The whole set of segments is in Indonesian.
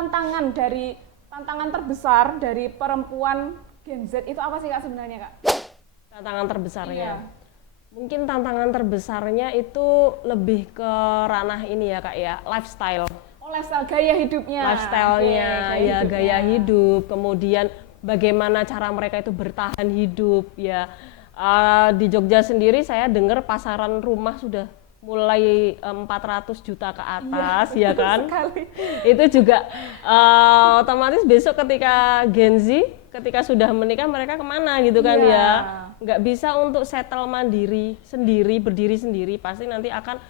tantangan terbesar dari perempuan Gen Z itu apa sih Kak sebenarnya Kak? Tantangan terbesarnya. Iya. Mungkin tantangan terbesarnya itu lebih ke ranah ini ya Kak ya, lifestyle. Oh, lifestyle gaya hidupnya. Lifestyle-nya, Oke, ya hidupnya. gaya hidup, kemudian bagaimana cara mereka itu bertahan hidup ya. Di Jogja sendiri saya dengar pasaran rumah sudah mulai 400 juta ke atas ya kan. Sekali. Itu juga otomatis besok ketika Gen Z ketika sudah menikah mereka kemana gitu kan Iya. ya, nggak bisa untuk settle mandiri sendiri, berdiri sendiri, pasti nanti akan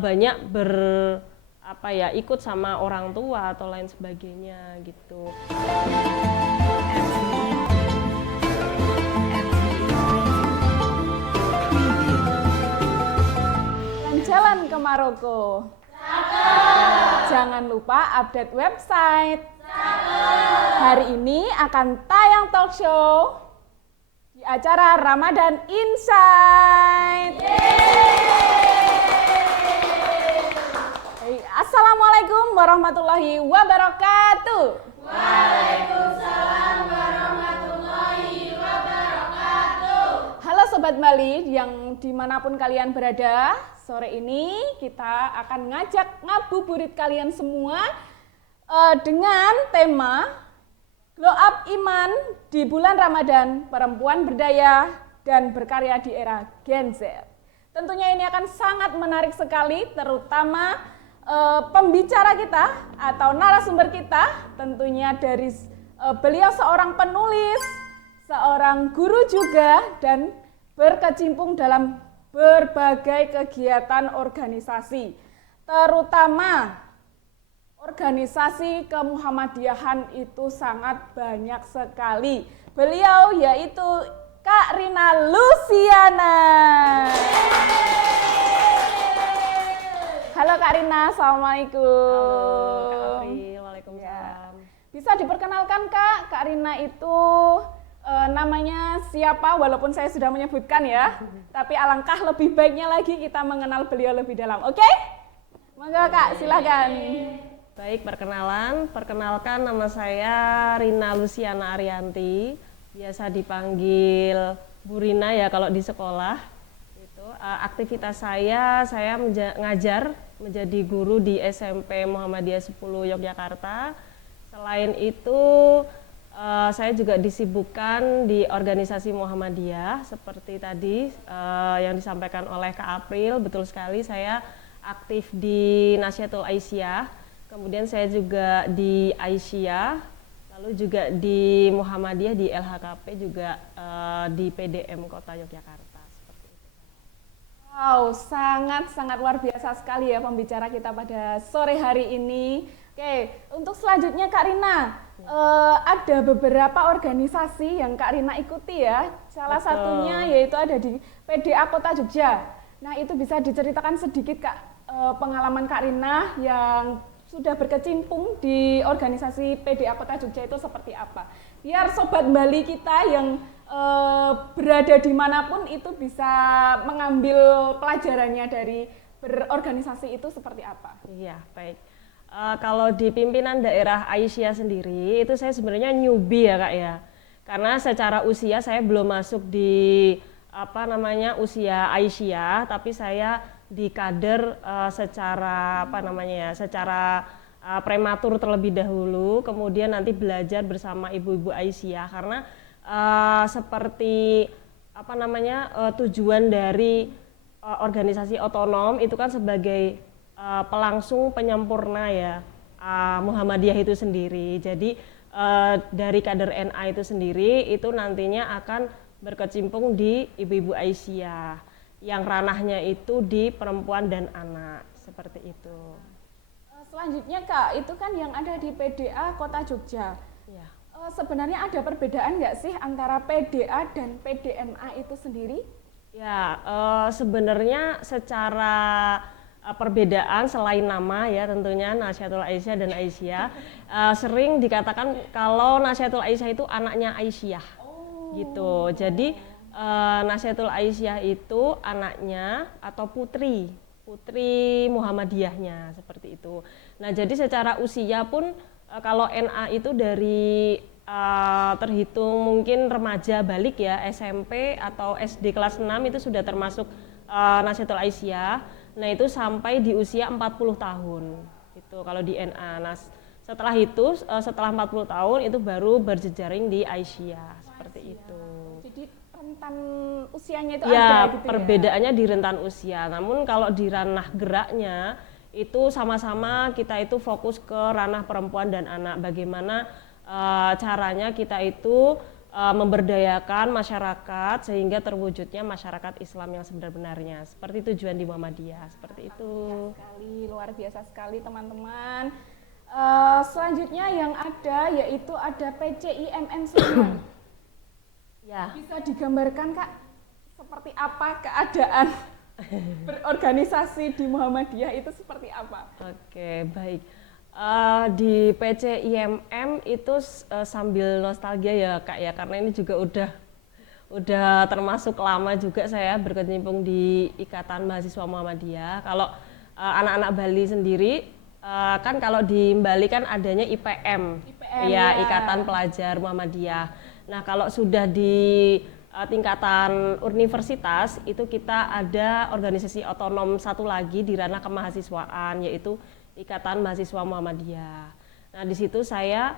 banyak ikut sama orang tua atau lain sebagainya gitu. Jalan ke Maroko. Jangan lupa update website. Hari ini akan tayang talk show di acara Ramadan Insight. Hey, Assalamualaikum warahmatullahi wabarakatuh. Waalaikumsalam warahmatullahi wabarakatuh. Halo Sobat Bali yang dimanapun kalian berada, sore ini kita akan ngajak ngabuburit kalian semua dengan tema Glow Up Iman di bulan Ramadan, perempuan berdaya dan berkarya di era Gen Z. Tentunya ini akan sangat menarik sekali, terutama pembicara kita atau narasumber kita tentunya dari beliau seorang penulis, seorang guru juga, dan berkecimpung dalam berbagai kegiatan organisasi, terutama organisasi kemuhammadiyahan itu sangat banyak sekali. Beliau yaitu Kak Rina Luciana. Halo Kak Rina, Assalamualaikum. Halo Kak April, Waalaikumsalam. Bisa diperkenalkan Kak Rina itu namanya siapa, walaupun saya sudah menyebutkan ya, tapi alangkah lebih baiknya lagi kita mengenal beliau lebih dalam, oke? Monggo Kak, silahkan. Baik, perkenalkan nama saya Rina Luciana Arianti, biasa dipanggil Bu Rina ya kalau di sekolah. Aktivitas saya ngajar menjadi guru di SMP Muhammadiyah 10 Yogyakarta. Selain itu saya juga disibukkan di organisasi Muhammadiyah seperti tadi yang disampaikan oleh Kak April. Betul sekali, saya aktif di Nasyatul Aisyah, kemudian saya juga di Aisyah, lalu juga di Muhammadiyah di LHKP, juga di PDM Kota Yogyakarta. Seperti itu. Wow, sangat luar biasa sekali ya pembicara kita pada sore hari ini. Oke, untuk selanjutnya Kak Rina, ada beberapa organisasi yang Kak Rina ikuti ya. Salah Betul. satunya yaitu ada di PDA Kota Jogja. Nah, itu bisa diceritakan sedikit Kak, pengalaman Kak Rina yang sudah berkecimpung di organisasi PDA Kota Jogja itu seperti apa? Biar Sobat Bali kita yang berada dimanapun itu bisa mengambil pelajarannya dari berorganisasi itu seperti apa? Iya, baik. Kalau di pimpinan daerah Aisyah sendiri, itu saya sebenarnya newbie ya Kak ya. Karena secara usia saya belum masuk di usia Aisyah, tapi saya di kader secara prematur terlebih dahulu, kemudian nanti belajar bersama ibu-ibu Aisyah karena tujuan dari organisasi otonom itu kan sebagai pelangsung penyempurna ya Muhammadiyah itu sendiri. Jadi dari kader NA itu sendiri itu nantinya akan berkecimpung di ibu-ibu Aisyah yang ranahnya itu di perempuan dan anak, seperti itu. Selanjutnya Kak, itu kan yang ada di PDA Kota Jogja. Ya. Sebenarnya ada perbedaan nggak sih antara PDA dan PDMA itu sendiri? Ya, sebenarnya secara perbedaan selain nama ya tentunya Nasyatul Aisyah dan Aisyah, sering dikatakan kalau Nasyatul Aisyah itu anaknya Aisyah. Gitu. Jadi Nasyatul Aisyah itu anaknya atau putri Muhammadiyahnya, seperti itu. Nah, jadi secara usia pun Kalau NA itu dari terhitung mungkin remaja balik ya, SMP atau SD kelas 6 itu sudah termasuk Nahdlatul Aisyah. Nah itu sampai di usia 40 tahun itu kalau di NA. Nah setelah itu setelah 40 tahun itu baru berjejaring di Aisyah seperti itu. Jadi rentan usianya itu Ya, ada gitu perbedaannya di rentan usia. Namun kalau di ranah geraknya itu sama-sama kita itu fokus ke ranah perempuan dan anak. Bagaimana caranya kita itu memberdayakan masyarakat sehingga terwujudnya masyarakat Islam yang sebenar-benarnya. Seperti tujuan di Muhammadiyah, seperti itu. Luar biasa sekali teman-teman. Selanjutnya yang ada yaitu ada PCIMM Sleman. Ya. Bisa digambarkan Kak seperti apa keadaan berorganisasi di Muhammadiyah itu seperti apa? Oke, baik. Di PCIMM itu sambil nostalgia ya Kak ya, karena ini juga udah termasuk lama juga saya berkecimpung di Ikatan Mahasiswa Muhammadiyah. Kalau anak-anak Bali sendiri kan kalau di Bali kan adanya IPM ya, Ikatan Pelajar Muhammadiyah. Nah kalau sudah di tingkatan universitas itu kita ada organisasi otonom satu lagi di ranah kemahasiswaan, yaitu Ikatan Mahasiswa Muhammadiyah. Nah di situ saya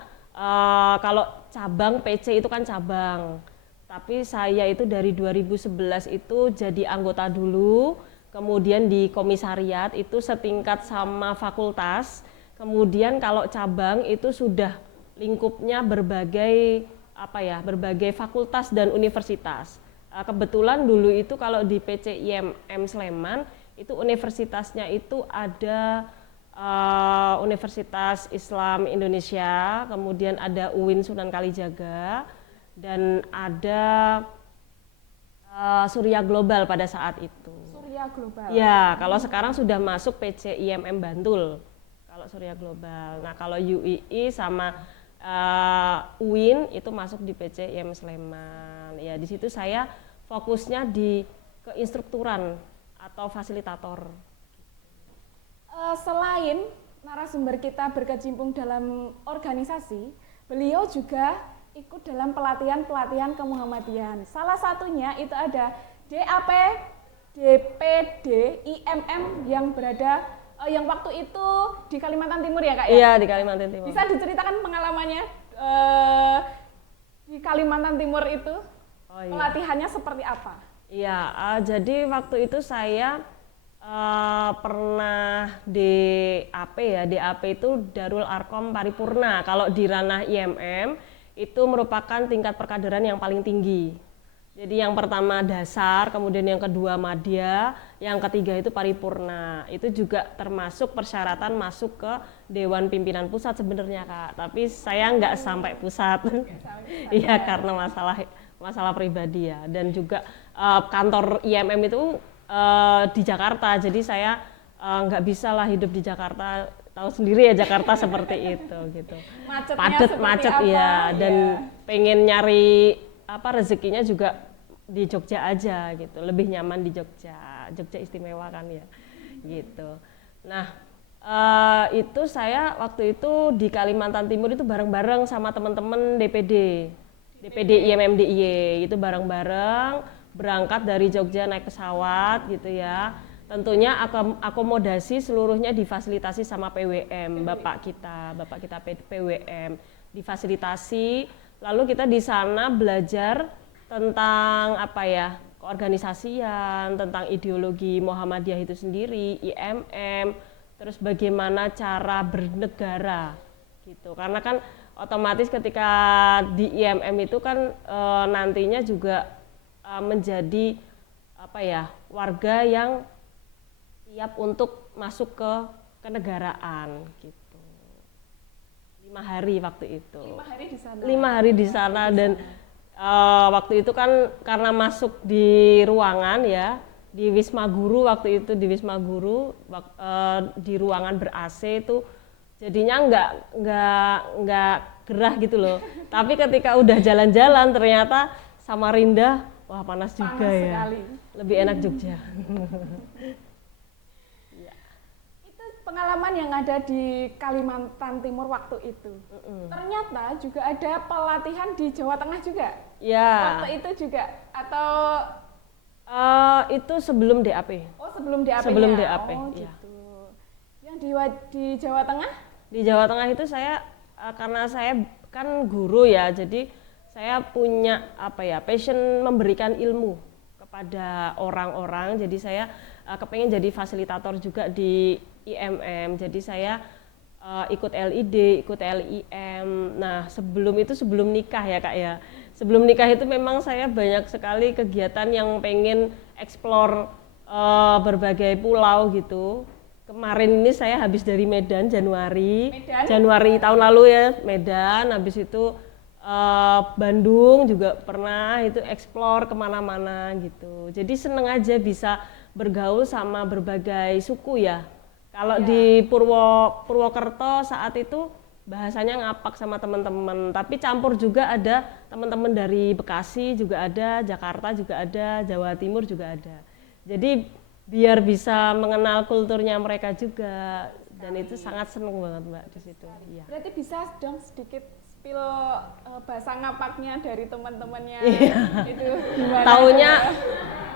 kalau cabang PC itu kan cabang, tapi saya itu dari 2011 itu jadi anggota dulu, kemudian di komisariat itu setingkat sama fakultas, kemudian kalau cabang itu sudah lingkupnya berbagai fakultas dan universitas. Kebetulan dulu itu kalau di PCIMM Sleman itu universitasnya itu ada Universitas Islam Indonesia, kemudian ada UIN Sunan Kalijaga, dan ada Surya Global pada saat itu. Surya Global. Ya, kalau sekarang sudah masuk PCIMM Bantul. Kalau Surya Global. Nah, kalau UII sama UIN itu masuk di PCIMM Sleman. Ya, di situ saya fokusnya di keinstrukturan atau fasilitator. Selain narasumber kita berkecimpung dalam organisasi, beliau juga ikut dalam pelatihan-pelatihan kemuhammadiyahan. Salah satunya itu ada DAP, DPD, IMM yang berada yang waktu itu di Kalimantan Timur ya Kak ya? Iya, di Kalimantan Timur. Bisa diceritakan pengalamannya di Kalimantan Timur itu? Oh, iya. Pelatihannya seperti apa? Iya, jadi waktu itu saya pernah DAP ya, DAP itu Darul Arkom Paripurna. Kalau di ranah IMM itu merupakan tingkat perkaderan yang paling tinggi. Jadi yang pertama dasar, kemudian yang kedua madya, yang ketiga itu paripurna. Itu juga termasuk persyaratan masuk ke Dewan Pimpinan Pusat sebenarnya Kak. Tapi saya nggak sampai pusat. Iya karena masalah pribadi ya. Dan juga kantor IMM itu di Jakarta, jadi saya nggak bisa lah hidup di Jakarta, tahu sendiri ya Jakarta seperti itu gitu. Macet ya, dan pengen nyari rezekinya juga di Jogja aja gitu, lebih nyaman di Jogja istimewa kan ya gitu. Nah itu saya waktu itu di Kalimantan Timur itu bareng-bareng sama teman-teman DPD IMM DIY itu bareng-bareng berangkat dari Jogja naik pesawat gitu ya. Tentunya akomodasi seluruhnya difasilitasi sama PWM, bapak kita PWM difasilitasi. Lalu kita di sana belajar tentang keorganisasian, tentang ideologi Muhammadiyah itu sendiri, IMM, terus bagaimana cara bernegara gitu. Karena kan otomatis ketika di IMM itu kan nantinya juga menjadi warga yang siap untuk masuk ke kenegaraan gitu. 5 hari waktu itu. 5 hari di sana. 5 hari di sana dan waktu itu kan karena masuk di ruangan ya, di Wisma Guru waktu itu di ruangan ber-AC itu jadinya nggak gerah gitu loh. Tapi ketika udah jalan-jalan ternyata Samarinda wah panas juga ya. Sekali. Lebih enak Jogja. Itu pengalaman yang ada di Kalimantan Timur waktu itu. Ternyata juga ada pelatihan di Jawa Tengah juga. Ya. Waktu itu juga atau itu sebelum DAP. oh sebelum DAP-nya. Sebelum DAP, Oh iya. gitu. Yang di Jawa Tengah? Di Jawa Tengah itu saya karena saya kan guru ya, jadi saya punya passion memberikan ilmu kepada orang-orang. Jadi saya kepengen jadi fasilitator juga di IMM. Jadi saya ikut LID, ikut LIM. Nah, sebelum nikah ya Kak ya. Sebelum nikah itu memang saya banyak sekali kegiatan yang pengen explore berbagai pulau gitu. Kemarin ini saya habis dari Medan Januari tahun lalu ya, Medan. Habis itu Bandung juga pernah itu explore kemana-mana gitu. Jadi seneng aja bisa bergaul sama berbagai suku ya. Kalau di Purwokerto saat itu bahasanya ngapak sama teman-teman, tapi campur juga ada teman-teman dari Bekasi juga ada, Jakarta juga ada, Jawa Timur juga ada. Jadi biar bisa mengenal kulturnya mereka juga, dan itu sangat seneng banget Mbak di situ. Iya. Berarti bisa dong sedikit spill bahasa ngapaknya dari teman-temannya. Itu gimana? Taunya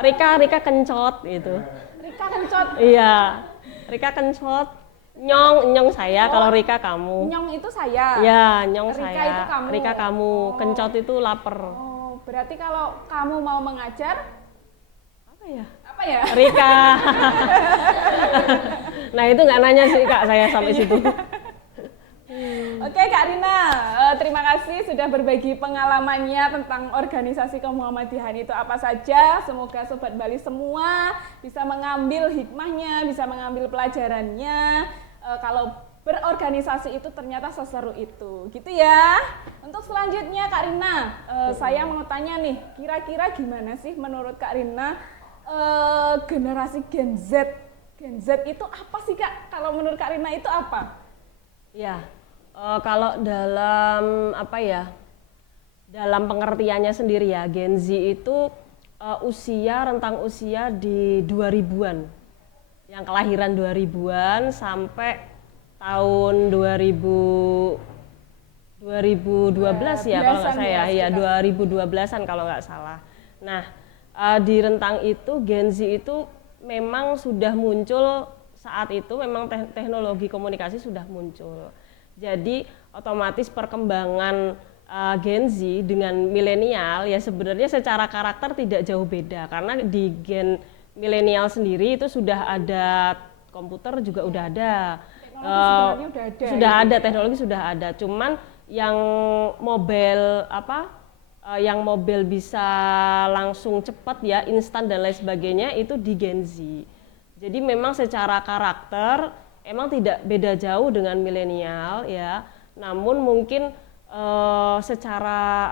Rika kencot gitu. Rika kencot. Iya. Rika kencot. Nyong saya, kalau Rika kamu. Nyong itu saya. Ya, Nyong Rika saya. itu kamu. Rika kamu. Kencot itu lapar. Oh, berarti kalau kamu mau mengajar Apa ya? apa ya? Rika. Nah, itu nggak nanya sih Kak saya sampai situ. Oke Kak Rina, terima kasih sudah berbagi pengalamannya tentang organisasi kemuhamadiyahan itu apa saja. Semoga Sobat Bali semua bisa mengambil hikmahnya, bisa mengambil pelajarannya. Kalau berorganisasi itu ternyata seseru itu, gitu ya. Untuk selanjutnya Kak Rina, saya mau tanya nih, kira-kira gimana sih menurut Kak Rina generasi Gen Z? Gen Z itu apa sih Kak? Kalau menurut Kak Rina itu apa? Ya. Kalau dalam dalam pengertiannya sendiri ya, Gen Z itu rentang usia di 2000-an. Yang kelahiran 2000-an sampai tahun 2012 ya kalau nggak salah ya, 2012-an kalau nggak salah. Nah, di rentang itu Gen Z itu memang sudah muncul saat itu, memang teknologi komunikasi sudah muncul. Jadi otomatis perkembangan Gen Z dengan milenial ya sebenarnya secara karakter tidak jauh beda, karena di gen milenial sendiri itu sudah ada komputer juga udah ada. Teknologi sudah ada. Cuman yang mobile bisa langsung cepat ya, instan dan lain sebagainya itu di Gen Z. Jadi memang secara karakter emang tidak beda jauh dengan milenial ya, namun mungkin secara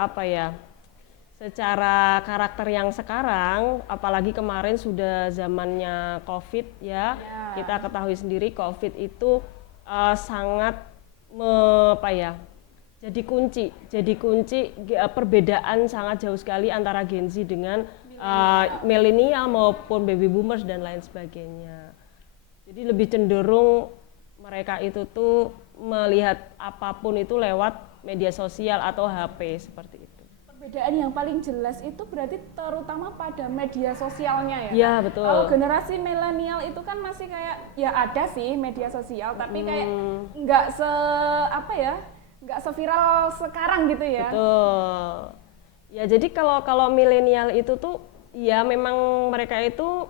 karakter yang sekarang, apalagi kemarin sudah zamannya COVID ya, kita ketahui sendiri COVID itu sangat jadi kunci perbedaan sangat jauh sekali antara Gen Z dengan milenial maupun baby boomers dan lain sebagainya. Jadi lebih cenderung mereka itu tuh melihat apapun itu lewat media sosial atau HP seperti itu. Perbedaan yang paling jelas itu berarti terutama pada media sosialnya ya? Iya, betul. Kalau generasi milenial itu kan masih kayak, ya ada sih media sosial, tapi kayak nggak seviral sekarang gitu ya? Betul. Ya jadi kalau milenial itu tuh, ya memang mereka itu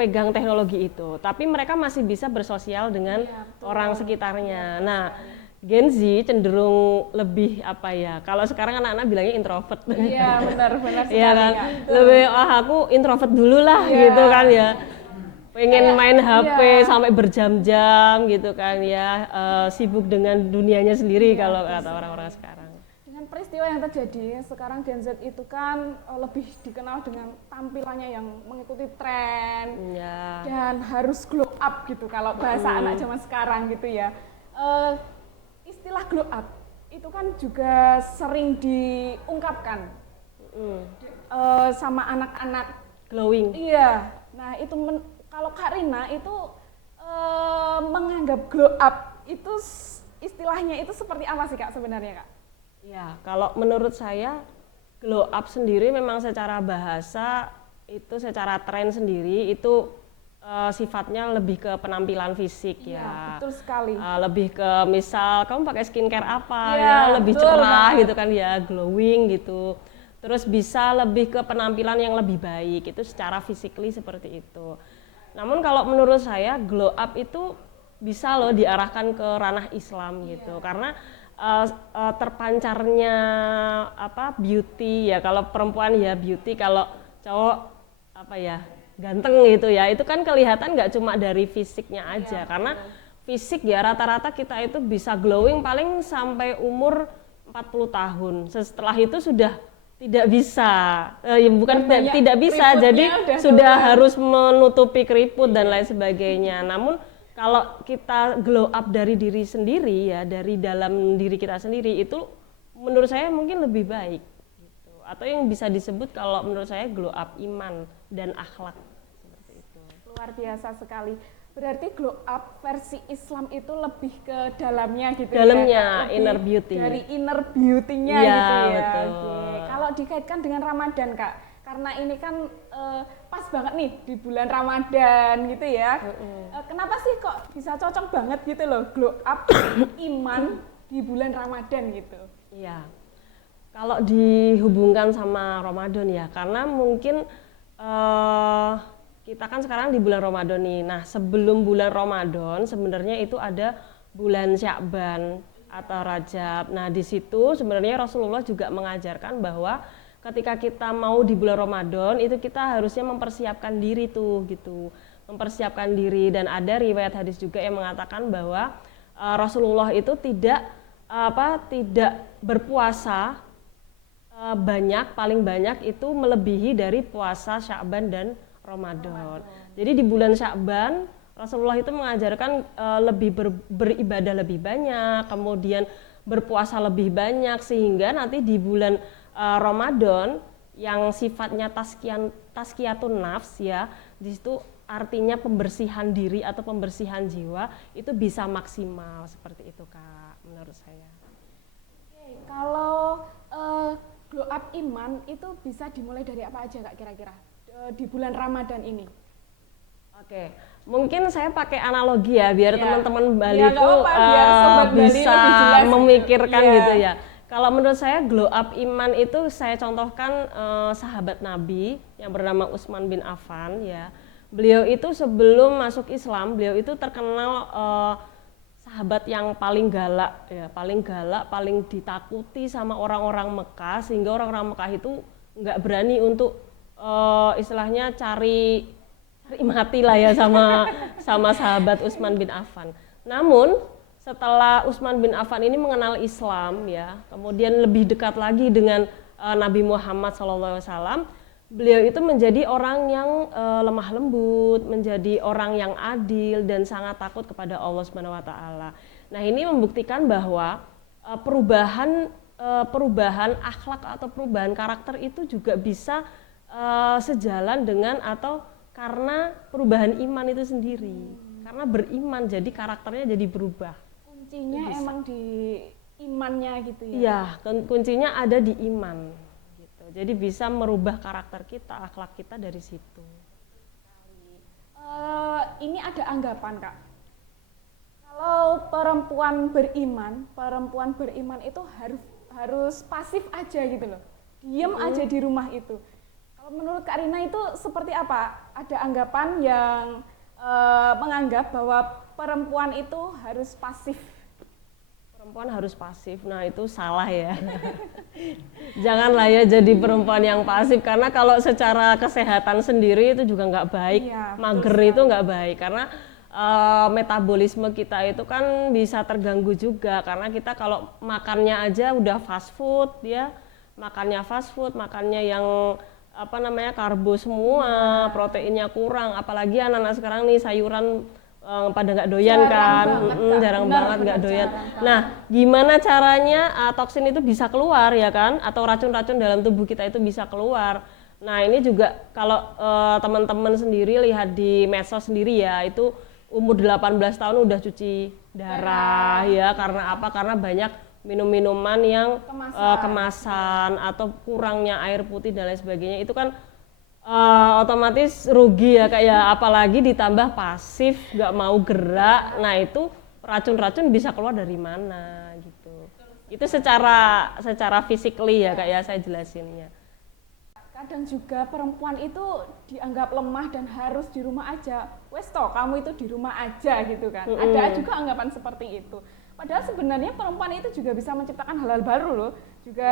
pegang teknologi itu, tapi mereka masih bisa bersosial dengan orang sekitarnya. Nah, Gen Z cenderung lebih kalau sekarang anak-anak bilangnya introvert. Iya, benar sekali. Iya kan, lebih aku introvert dulu lah gitu kan ya. Pengen main HP sampai berjam-jam gitu kan ya, sibuk dengan dunianya sendiri kalau kata orang-orang sekarang. Peristiwa yang terjadi sekarang Gen Z itu kan lebih dikenal dengan tampilannya yang mengikuti tren dan harus glow up gitu kalau bahasa anak zaman sekarang gitu ya. Istilah glow up itu kan juga sering diungkapkan sama anak-anak glowing. Iya. Nah itu kalau Kak Rina itu menganggap glow up itu istilahnya itu seperti apa sih Kak sebenarnya Kak? Ya, kalau menurut saya glow up sendiri memang secara bahasa itu secara tren sendiri itu sifatnya lebih ke penampilan fisik Iya, ya. betul sekali. Lebih ke misal kamu pakai skincare apa Iya, ya, lebih betul cerah banget. gitu kan ya, glowing gitu. Terus bisa lebih ke penampilan yang lebih baik itu secara physically seperti itu. Namun kalau menurut saya glow up itu bisa loh diarahkan ke ranah Islam gitu. Karena terpancarnya apa beauty ya, kalau perempuan ya beauty, kalau cowok apa ya ganteng gitu ya, itu kan kelihatan nggak cuma dari fisiknya aja, karena fisik ya rata-rata kita itu bisa glowing paling sampai umur 40 tahun. Setelah itu sudah tidak bisa, ya bukan Banyak tidak bisa, keriputnya jadi udah sudah keluar. harus menutupi keriput dan lain sebagainya. Namun kalau kita glow up dari diri sendiri ya, dari dalam diri kita sendiri, itu menurut saya mungkin lebih baik gitu. Atau yang bisa disebut kalau menurut saya glow up iman dan akhlak seperti itu. Luar biasa sekali. Berarti glow up versi Islam itu lebih ke dalamnya gitu Dalamnya, ya. Lebih inner beauty. Dari inner beauty-nya Iya, gitu ya. betul. Oke. Kalau dikaitkan dengan Ramadan Kak, karena ini kan pas banget nih di bulan Ramadan gitu ya. Kenapa sih kok bisa cocok banget gitu loh glow up iman di bulan Ramadan gitu? Iya. Kalau dihubungkan sama Ramadan ya, karena mungkin kita kan sekarang di bulan Ramadan nih. Nah, sebelum bulan Ramadan sebenarnya itu ada bulan Sya'ban atau Rajab. Nah, di situ sebenarnya Rasulullah juga mengajarkan bahwa ketika kita mau di bulan Ramadan itu kita harusnya mempersiapkan diri tuh gitu. Mempersiapkan diri, dan ada riwayat hadis juga yang mengatakan bahwa Rasulullah itu tidak berpuasa paling banyak itu melebihi dari puasa Sya'ban dan Ramadan. Jadi di bulan Sya'ban Rasulullah itu mengajarkan lebih beribadah lebih banyak, kemudian berpuasa lebih banyak, sehingga nanti di bulan Ramadan yang sifatnya tazkiyatun nafs ya, di situ artinya pembersihan diri atau pembersihan jiwa itu bisa maksimal seperti itu Kak, menurut saya. Oke, kalau glow up iman itu bisa dimulai dari apa aja Kak kira-kira di bulan Ramadan ini? Oke, mungkin saya pakai analogi ya biar teman-teman Bali Ya, nggak itu apa-apa, biar sobat Bali bisa lebih jelas. memikirkan Iya. gitu ya. Kalau menurut saya glow up iman itu saya contohkan sahabat Nabi yang bernama Utsman bin Affan ya. Beliau itu sebelum masuk Islam, beliau itu terkenal sahabat yang paling galak ya, paling ditakuti sama orang-orang Mekah, sehingga orang-orang Mekah itu nggak berani untuk istilahnya cari mati lah ya sama sahabat Utsman bin Affan. Namun setelah Utsman bin Affan ini mengenal Islam ya, kemudian lebih dekat lagi dengan Nabi Muhammad SAW, beliau itu menjadi orang yang lemah lembut, menjadi orang yang adil dan sangat takut kepada Allah Subhanahu wa taala. Nah, ini membuktikan bahwa perubahan akhlak atau perubahan karakter itu juga bisa sejalan dengan atau karena perubahan iman itu sendiri. Karena beriman jadi karakternya jadi berubah. Kuncinya emang di imannya gitu ya? Iya, kuncinya ada di iman. Gitu. Jadi bisa merubah karakter kita, akhlak kita dari situ. Ini ada anggapan Kak, kalau perempuan beriman itu harus pasif aja gitu loh, diem aja di rumah itu. Kalau menurut Kak Rina itu seperti apa? Ada anggapan yang menganggap bahwa perempuan itu harus pasif. Perempuan harus pasif, nah itu salah ya. Janganlah ya jadi perempuan yang pasif, karena kalau secara kesehatan sendiri itu juga nggak baik. Iya, Mager itu nggak baik, karena metabolisme kita itu kan bisa terganggu juga, karena kita kalau makannya aja udah fast food ya, makannya yang karbo semua, proteinnya kurang, apalagi anak-anak sekarang nih sayuran pada nggak doyan jarang banget nggak doyan. Nah, gimana caranya toksin itu bisa keluar ya kan, atau racun-racun dalam tubuh kita itu bisa keluar. Nah, ini juga kalau teman-teman sendiri lihat di medsos sendiri ya, itu umur 18 tahun udah cuci darah ya, karena apa? Karena banyak minum-minuman yang kemasan atau kurangnya air putih dan lain sebagainya. Itu kan otomatis rugi ya, kayak apalagi ditambah pasif, nggak mau gerak. Nah itu racun-racun bisa keluar dari mana gitu. Itu secara physically ya, kayak saya jelasinnya. Kadang juga perempuan itu dianggap lemah dan harus di rumah aja. Wes toh, kamu itu di rumah aja gitu kan. Ada juga anggapan seperti itu. Padahal sebenarnya perempuan itu juga bisa menciptakan hal-hal baru loh. Juga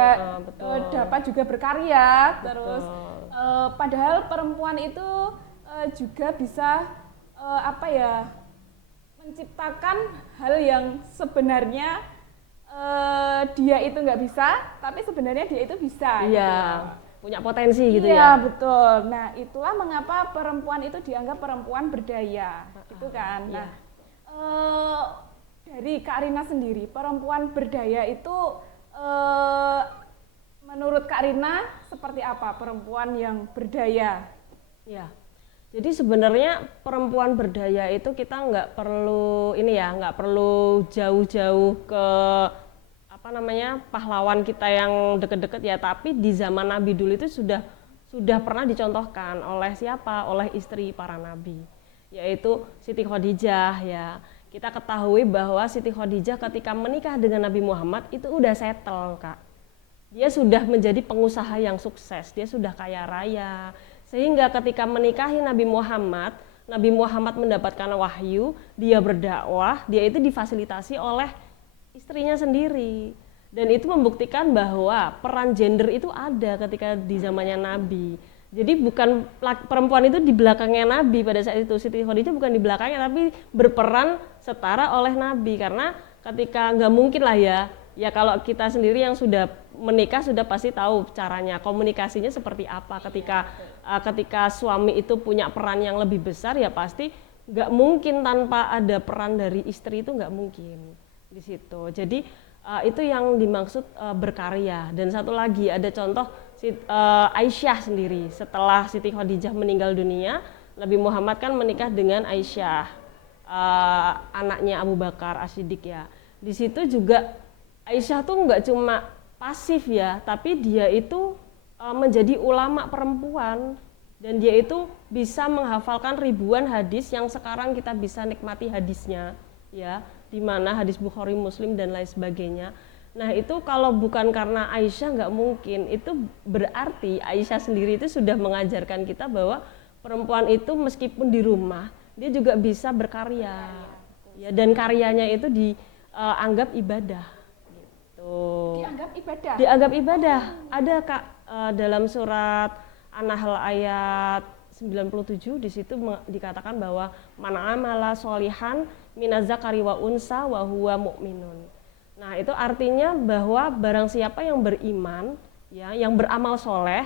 dapat juga berkarya. Terus padahal perempuan itu juga bisa menciptakan hal yang sebenarnya dia itu nggak bisa, tapi sebenarnya dia itu bisa. Iya. Gitu. Punya potensi gitu ya. Iya betul. Nah itulah mengapa perempuan itu dianggap perempuan berdaya, gitu kan. Nah dari Kak Rina sendiri, perempuan berdaya itu menurut Kak Rina seperti apa perempuan yang berdaya? Ya. Jadi sebenarnya perempuan berdaya itu kita nggak perlu jauh-jauh ke pahlawan kita yang deket-deket ya, tapi di zaman Nabi dulu itu sudah pernah dicontohkan oleh siapa? Oleh istri para nabi, yaitu Siti Khadijah ya. Kita ketahui bahwa Siti Khadijah ketika menikah dengan Nabi Muhammad itu udah settle, Kak. Dia sudah menjadi pengusaha yang sukses, dia sudah kaya raya. Sehingga ketika menikahi Nabi Muhammad mendapatkan wahyu, dia berdakwah, dia itu difasilitasi oleh istrinya sendiri. Dan itu membuktikan bahwa peran gender itu ada ketika di zamannya Nabi. Jadi bukan perempuan itu di belakangnya Nabi pada saat itu. Siti Khadijah bukan di belakangnya, tapi berperan setara oleh Nabi. Karena ketika nggak mungkin lah ya kalau kita sendiri yang sudah menikah sudah pasti tahu caranya, komunikasinya seperti apa. Ketika suami itu punya peran yang lebih besar, ya pasti nggak mungkin tanpa ada peran dari istri, itu nggak mungkin di situ. Jadi itu yang dimaksud berkarya. Dan satu lagi ada contoh Aisyah sendiri. Setelah Siti Khadijah meninggal dunia, Nabi Muhammad kan menikah dengan Aisyah, anaknya Abu Bakar As-Siddiq ya. Di situ juga Aisyah tuh nggak cuma pasif ya, tapi dia itu menjadi ulama perempuan, dan dia itu bisa menghafalkan ribuan hadis yang sekarang kita bisa nikmati hadisnya ya, di mana hadis Bukhari, Muslim dan lain sebagainya. Nah itu kalau bukan karena Aisyah nggak mungkin. Itu berarti Aisyah sendiri itu sudah mengajarkan kita bahwa perempuan itu meskipun di rumah dia juga bisa berkarya ya, dan karyanya itu dianggap ibadah gitu. Dianggap ibadah. Ada Kak dalam surat An-Nahl ayat 97, di situ dikatakan bahwa man amala sholihan minaz-zakari wa unsa wa huwa mu'minun. Nah, itu artinya bahwa barang siapa yang beriman ya, yang beramal soleh,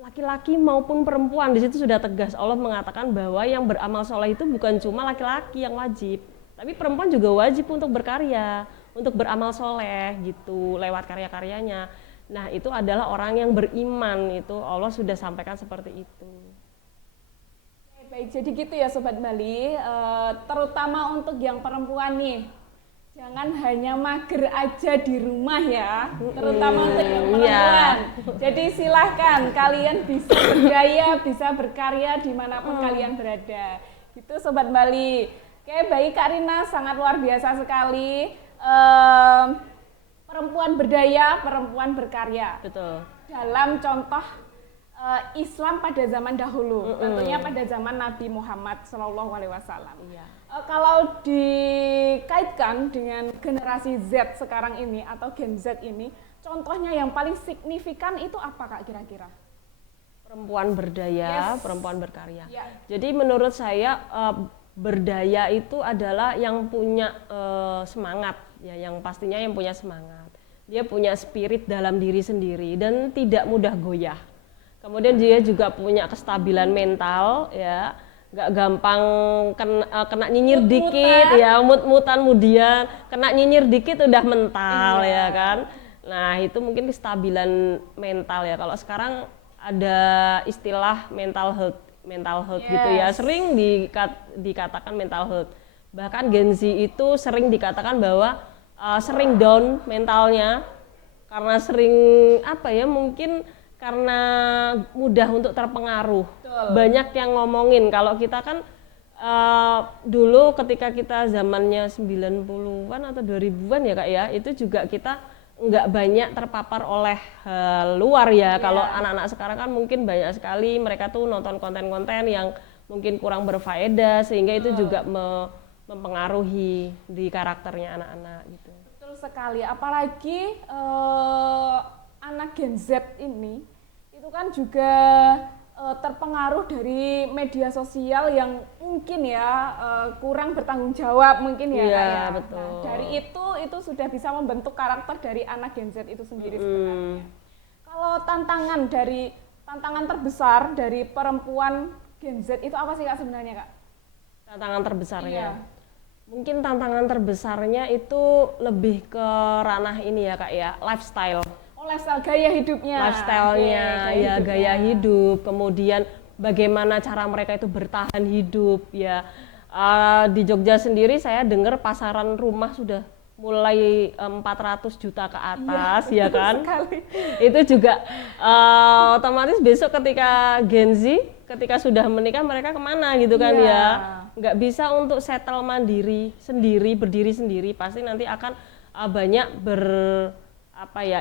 laki-laki maupun perempuan, di situ sudah tegas Allah mengatakan bahwa yang beramal soleh itu bukan cuma laki-laki yang wajib, tapi perempuan juga wajib untuk berkarya, untuk beramal soleh gitu lewat karya-karyanya. Nah, itu adalah orang yang beriman, itu Allah sudah sampaikan seperti itu. Baik, jadi gitu ya Sobat Bali, terutama untuk yang perempuan nih, jangan hanya mager aja di rumah ya, terutama untuk yang perempuan. Jadi silahkan kalian bisa berdaya, bisa berkarya dimanapun kalian berada. Gitu Sobat Bali. Oke, baik Kak Rina, sangat luar biasa sekali. Perempuan berdaya, perempuan berkarya. Betul. Dalam contoh Islam pada zaman dahulu, tentunya pada zaman Nabi Muhammad SAW. Iya. Kalau dikaitkan dengan generasi Z sekarang ini atau Gen Z ini, contohnya yang paling signifikan itu apa Kak kira-kira? Perempuan berdaya, perempuan berkarya. Ya. Jadi menurut saya berdaya itu adalah yang punya semangat, ya, yang pastinya yang punya semangat. Dia punya spirit dalam diri sendiri dan tidak mudah goyah. Kemudian dia juga punya kestabilan mental, ya, nggak gampang kena nyinyir dikit, ya, mut-mutan, kemudian kena nyinyir dikit udah mental, ya kan. Nah itu mungkin kestabilan mental ya. Kalau sekarang ada istilah mental health mental health gitu ya, sering dikatakan mental health. Bahkan Gen Z itu sering dikatakan bahwa sering down mentalnya karena sering mungkin karena mudah untuk terpengaruh. Betul. Banyak yang ngomongin, kalau kita kan dulu ketika kita zamannya 90-an atau 2000-an ya Kak ya, itu juga kita nggak banyak terpapar oleh luar ya. Kalau anak-anak sekarang kan mungkin banyak sekali mereka tuh nonton konten-konten yang mungkin kurang berfaedah, sehingga itu juga mempengaruhi di karakternya anak-anak gitu. Betul sekali, apalagi anak Gen Z ini itu kan juga terpengaruh dari media sosial yang mungkin ya kurang bertanggung jawab mungkin ya Kak ya. Betul. Nah, dari itu sudah bisa membentuk karakter dari anak Gen Z itu sendiri sebenarnya. Kalau tantangan terbesar dari perempuan Gen Z itu apa sih Kak sebenarnya Kak? Tantangan terbesarnya? Mungkin tantangan terbesarnya itu lebih ke ranah ini ya Kak ya, lifestyle. Lifestyle, gaya hidupnya. Lifestyle-nya, gaya hidup. Kemudian bagaimana cara mereka itu bertahan hidup ya. Di Jogja sendiri saya dengar pasaran rumah sudah mulai 400 juta ke atas ya kan. Sekali. Itu juga otomatis besok ketika Gen Z, ketika sudah menikah mereka kemana gitu kan ya. Nggak bisa untuk settle mandiri sendiri, berdiri sendiri, pasti nanti akan banyak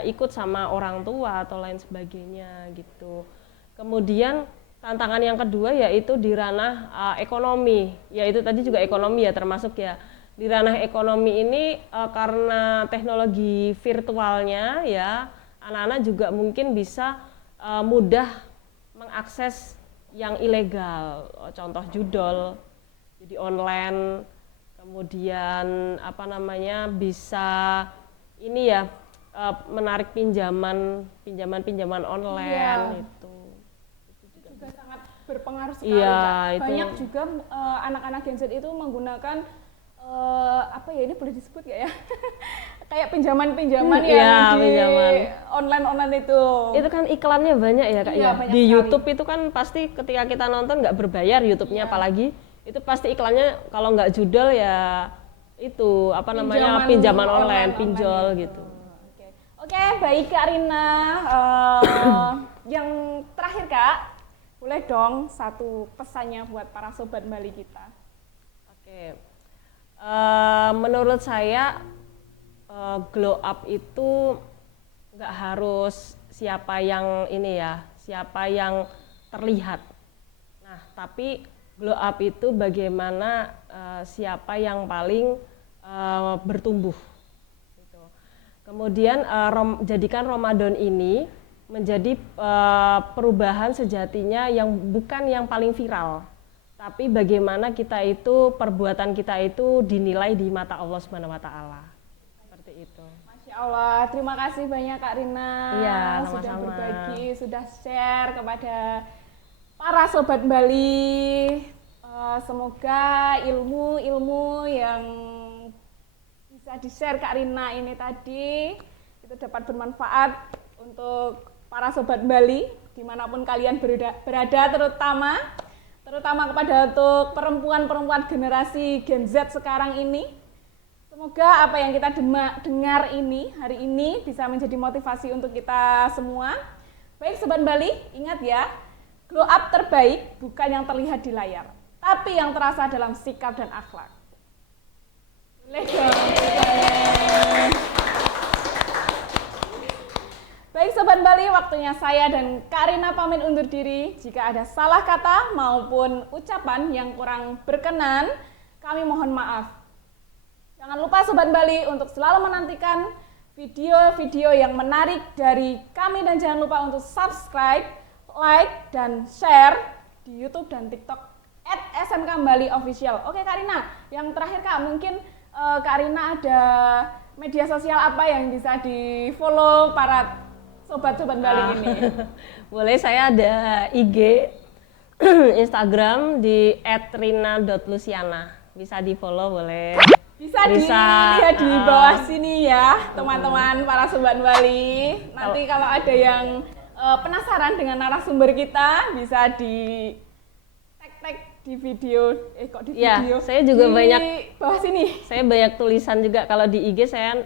ikut sama orang tua atau lain sebagainya gitu. Kemudian tantangan yang kedua yaitu di ranah ekonomi, yaitu tadi juga ekonomi ya termasuk ya. Di ranah ekonomi ini karena teknologi virtualnya ya, anak-anak juga mungkin bisa mudah mengakses yang ilegal, contoh judol, jadi online, kemudian bisa ini ya, menarik pinjaman online itu juga sangat berpengaruh sekali. Banyak juga anak-anak Gen Z itu menggunakan ini boleh disebut gak ya? Kayak pinjaman-pinjaman yang di online itu. Itu kan iklannya banyak ya Kak ya. Di sekali. YouTube itu kan pasti ketika kita nonton nggak berbayar YouTube-nya apalagi itu pasti iklannya kalau nggak judul ya itu pinjaman online, pinjol gitu. Oke, baik Kak Rina. Yang terakhir Kak, boleh dong satu pesannya buat para sobat Bali kita. Oke, menurut saya glow up itu nggak harus siapa yang terlihat. Nah, tapi glow up itu bagaimana siapa yang paling bertumbuh. Kemudian jadikan Ramadan ini menjadi perubahan sejatinya yang bukan yang paling viral, tapi bagaimana perbuatan kita itu dinilai di mata Allah Subhanahu wa taala. Seperti itu. Masya Allah, terima kasih banyak Kak Rina. Iya, sudah berbagi, sudah share kepada para sobat Bali. Semoga ilmu-ilmu yang bisa di-share Kak Rina ini tadi itu dapat bermanfaat untuk para sobat Bali dimanapun kalian berada, terutama kepada untuk perempuan-perempuan generasi Gen Z sekarang ini. Semoga apa yang kita dengar hari ini bisa menjadi motivasi untuk kita semua. Baik sobat Bali, ingat ya, glow up terbaik bukan yang terlihat di layar, tapi yang terasa dalam sikap dan akhlak. Baik sobat Bali, waktunya saya dan Kak Rina pamit undur diri. Jika ada salah kata maupun ucapan yang kurang berkenan, kami mohon maaf. Jangan lupa sobat Bali untuk selalu menantikan video-video yang menarik dari kami dan jangan lupa untuk subscribe, like, dan share di YouTube dan TikTok @SMK Bali Official. Oke Kak Rina, yang terakhir Kak, mungkin Kak Rina ada media sosial apa yang bisa di-follow para sobat-sobat Bali ini? Boleh, saya ada IG, Instagram di @rina.luciana. Bisa di-follow boleh. Bisa dilihat di bawah sini ya, teman-teman para sobat Bali. Nanti kalau ada yang penasaran dengan narasumber kita, bisa di video, kok di Ya, video? saya juga di banyak. bawah sini. Saya banyak tulisan juga. Kalau di IG saya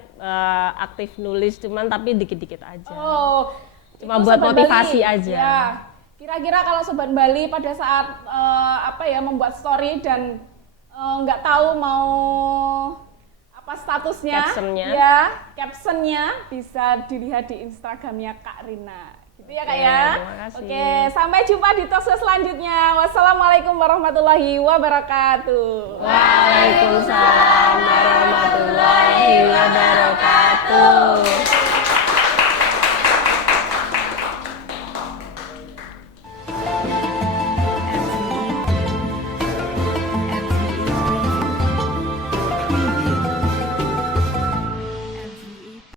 aktif nulis, cuman tapi dikit-dikit aja. Oh, Cuma itu buat Sobat motivasi Bali. aja. Ya. Kira-kira kalau Sobat Bali pada saat membuat story dan nggak tahu mau apa statusnya, Captionnya. ya captionnya bisa dilihat di Instagramnya Kak Rina. Gitu ya Kak Oke, ya. terima kasih. Oke, sampai jumpa di talk show selanjutnya. Wassalamualaikum warahmatullahi wabarakatuh. Waalaikumsalam warahmatullahi wabarakatuh.